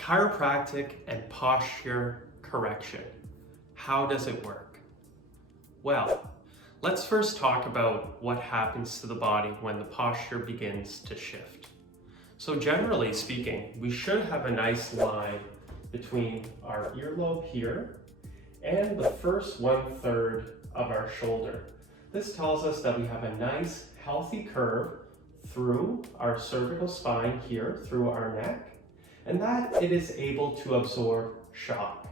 Chiropractic and posture correction. How does it work? Well, let's first talk about what happens to the body when the posture begins to shift. So generally speaking, we should have a nice line between our earlobe here and the first 1/3 of our shoulder. This tells us that we have a nice healthy curve through our cervical spine here, through our neck, and that it is able to absorb shock.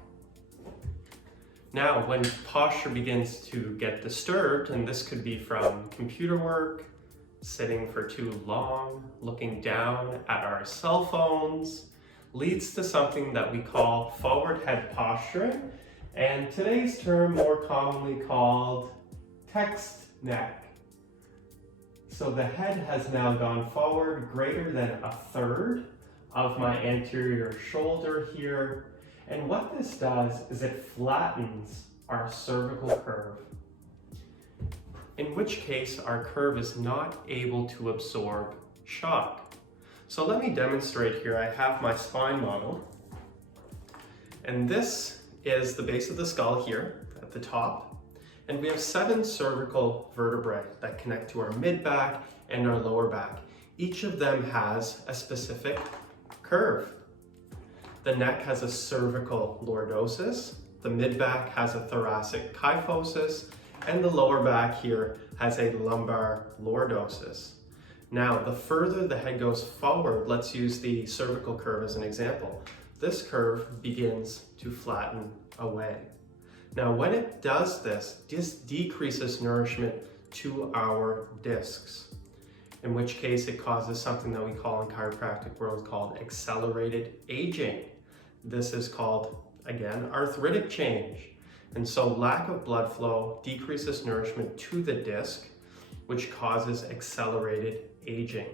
Now, when posture begins to get disturbed, and this could be from computer work, sitting for too long, looking down at our cell phones, leads to something that we call forward head posturing, and today's term more commonly called text neck. So the head has now gone forward greater than 1/3 of my anterior shoulder here. And what this does is it flattens our cervical curve, in which case our curve is not able to absorb shock. So let me demonstrate here. I have my spine model, and this is the base of the skull here at the top. And we have 7 cervical vertebrae that connect to our mid-back and our lower back. Each of them has a specific curve. The neck has a cervical lordosis, the mid-back has a thoracic kyphosis, and the lower back here has a lumbar lordosis. Now, the further the head goes forward, let's use the cervical curve as an example. This curve begins to flatten away. Now, when it does this decreases nourishment to our discs, in which case it causes something that we call in chiropractic world called accelerated aging. This is called, again, arthritic change. And so lack of blood flow decreases nourishment to the disc, which causes accelerated aging.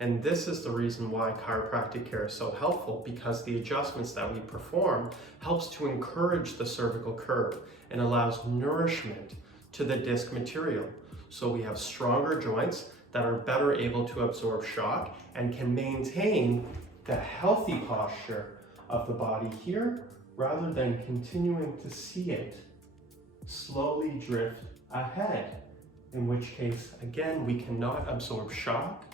And this is the reason why chiropractic care is so helpful, because the adjustments that we perform helps to encourage the cervical curve and allows nourishment to the disc material. So we have stronger joints that are better able to absorb shock and can maintain the healthy posture of the body here, rather than continuing to see it slowly drift ahead, in which case, again, we cannot absorb shock,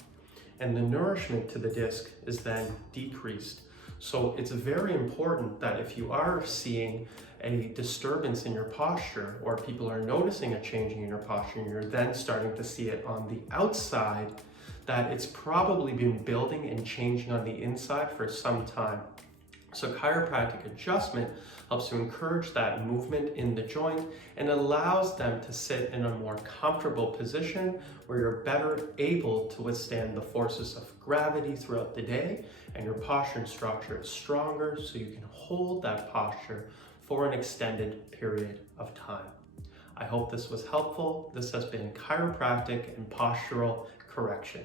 and the nourishment to the disc is then decreased. So it's very important that if you are seeing a disturbance in your posture, or people are noticing a change in your posture, and you're then starting to see it on the outside, that it's probably been building and changing on the inside for some time. So chiropractic adjustment helps to encourage that movement in the joint and allows them to sit in a more comfortable position where you're better able to withstand the forces of gravity throughout the day, and your posture and structure is stronger, so you can hold that posture for an extended period of time. I hope this was helpful. This has been chiropractic and postural correction.